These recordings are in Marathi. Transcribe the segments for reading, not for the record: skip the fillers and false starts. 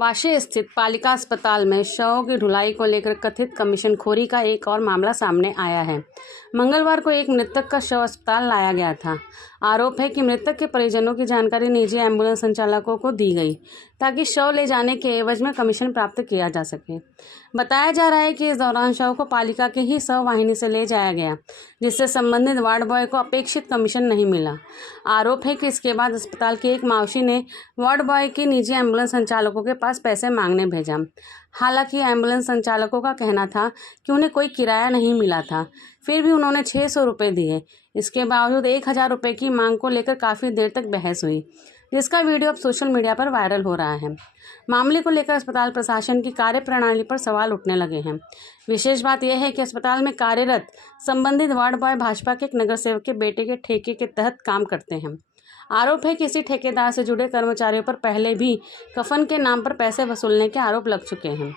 वाशी स्थित पालिका अस्पताल में शवों की ढुलाई को लेकर कथित कमीशनखोरी का एक और मामला सामने आया है। मंगलवार को एक मृतक का शव अस्पताल लाया गया था। आरोप है कि मृतक के परिजनों की जानकारी निजी एम्बुलेंस संचालकों को दी गई ताकि शव ले जाने के एवज में कमीशन प्राप्त किया जा सके। बताया जा रहा है कि इस दौरान शव को पालिका के ही शव वाहिनी से ले जाया गया, जिससे संबंधित वार्ड बॉय को अपेक्षित कमीशन नहीं मिला। आरोप है कि इसके बाद अस्पताल की एक मावशी ने वार्ड बॉय की निजी एम्बुलेंस संचालकों के पास पैसे मांगने भेजा। हालांकि एम्बुलेंस संचालकों का कहना था कि उन्हें कोई किराया नहीं मिला था, फिर भी उन्होंने 600 रुपये दिए। इसके बावजूद 1000 रुपये की मांग को लेकर काफ़ी देर तक बहस हुई, जिसका वीडियो अब सोशल मीडिया पर वायरल हो रहा है। मामले को लेकर अस्पताल प्रशासन की कार्यप्रणाली पर सवाल उठने लगे हैं। विशेष बात यह है कि अस्पताल में कार्यरत संबंधित वार्ड बॉय भाजपा के एक नगर सेवक के बेटे के ठेके के तहत काम करते हैं। आरोप है कि इसी ठेकेदार से जुड़े कर्मचारियों पर पहले भी कफन के नाम पर पैसे वसूलने के आरोप लग चुके हैं।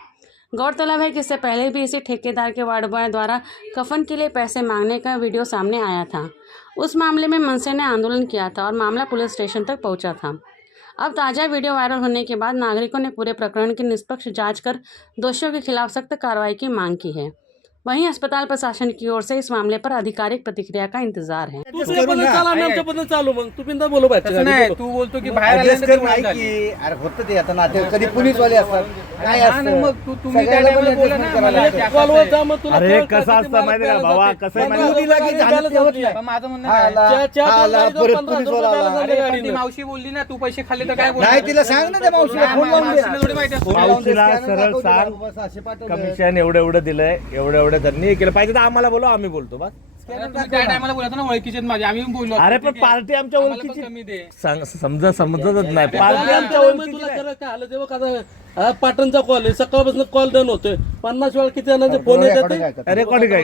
गौरतलब है कि इससे पहले भी इसी ठेकेदार के वार्ड बॉय द्वारा कफन के लिए पैसे मांगने का वीडियो सामने आया था। उस मामले में मनसे ने आंदोलन किया था और मामला पुलिस स्टेशन तक पहुंचा था। अब ताज़ा वीडियो वायरल होने के बाद नागरिकों ने पूरे प्रकरण की निष्पक्ष जांच कर दोषियों के खिलाफ सख्त कार्रवाई की मांग की है। वहीं अस्पताल प्रशासन की ओर से इस मामले पर आधिकारिक प्रतिक्रिया का इंतजार है। तू बोलतो की बाहेर अरे होतं ते आता नाते कधी पोलीसवाले असतात काय असतं मग तुम्ही त्या टाइमला बोला ना मला अरे कसं असतं माहिती का भावा, कसं आहे माहिती पण माझं म्हणणं आला परत पोलीसवाला आला आहे ती मावशी बोलली ना तू पैसे खाल्ले तर काय बोलणार नाही तिला सांग ना त्या मावशीला फोन लावून दे. थोडी माहिती असते मावशीला सरळ सांग कमिशन एवढं दिलंय, एवढं त्यांनी केलं पाहिजे तर आम्हाला बोलवा, आम्ही बोलतो बस. तुम्ही त्या टाइमला बोलत ना ओळखीचे माझे आम्ही पण बोललो अरे पण पार्टी आमच्या ओळखीची कमी दे समजतच नाही. पार्टी आमच्या ओळखीची नाही. पाटणचा कॉल आहे, सकाळपासून कॉल डन होतोय 50 वेळा किती जणांचे फोन येतात. रेकॉर्डिंग आहे.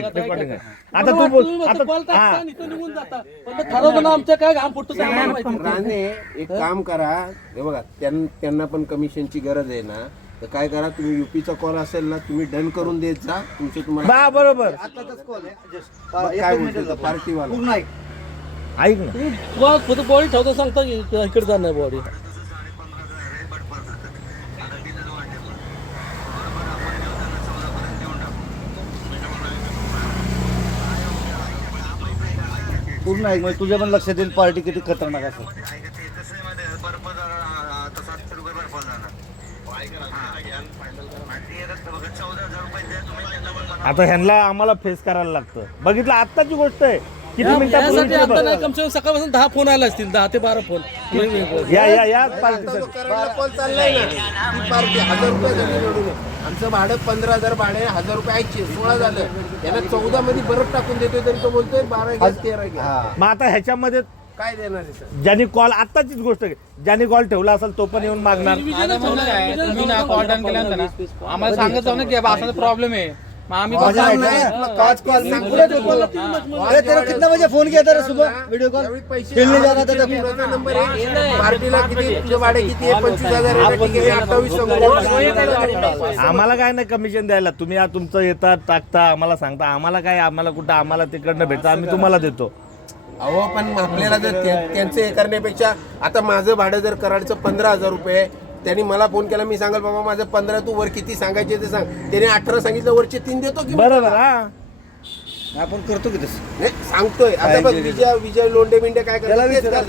आता तू बोल. आता निघून जाता पण ठरवलं ना आमच्या काय घाम फुटतो राणे एक काम करा, हे बघा त्यांना पण कमिशनची गरज आहे ना, तर काय करा तुम्ही युपीचा कॉल असेल ना तुम्ही डन करून देत जा तुमचे तुम्हाला बरोबर काय बोलतो पार्टीवाला पूर्ण ऐक. ऐक ना. बॉडी ठेवता सांगता की इकडे जाणार बॉडी. पूर्ण ऐक. मग तुझ्या पण लक्षात येईल पार्टी किती खतरनाक असेल. आता ह्यांना आम्हाला फेस करायला लागतं. बघितलं आत्ताची गोष्ट आहे. किती यासाठी आता नाही मिनिटं कमसे कम सकाळपासून 10 फोन आले असतील, 10 ते 12 फोन. या पार्टीचं कॉल चाललाय ना ती पार्टी 1000 रुपये झाले निवडून. आमचं भाडं 15,000 भाडे 1000 रुपये ऐकचे 16 झालं. त्याला 14 मध्ये परत टाकून देतोय तरी तो बोलतोय 12 घ्या 13 घ्या. मग आता ह्याच्यामध्ये काय देणार आहे सर? ज्यांनी कॉल आत्ताचीच गोष्ट आहे, ज्यांनी कॉल ठेवला असेल तो पण येऊन मागणार. तुम्ही ना कॉल डन केला ना आम्हाला सांगत जाऊ ना की असा प्रॉब्लेम आहे मग आम्ही पाँच कॉल में पूरे तो कॉल. अरे तेरा कितना बजे फोन किया था रे सुबह वीडियो कॉल. खेलने जाना था तब. नंबर 1 पार्टीला किती तुझं भाडे किती आहे? 25,000 आहे. ठीक आहे 28 आम्हाला काय नाही कमिशन द्यायला. तुम्ही तुमचं येतात टाकता आम्हाला सांगता. आम्हाला काय, आम्हाला कुठं आम्हाला तिकडनं भेटतं आम्ही तुम्हाला देतो. अहो पण आपल्याला जर त्यांचं हे करण्यापेक्षा आता माझं भाडं जर कराडचं 15,000 रुपये, त्यांनी मला फोन केला, मी सांगाल बाबा माझं 15 तू वर किती सांगायचे ते सांग. त्याने 18 सांगितलं, वरचे 3 देतो की बरोबर. आपण करतो की तसं नाही सांगतोय. आता बघ विजय लोंढे बिंडे काय करतात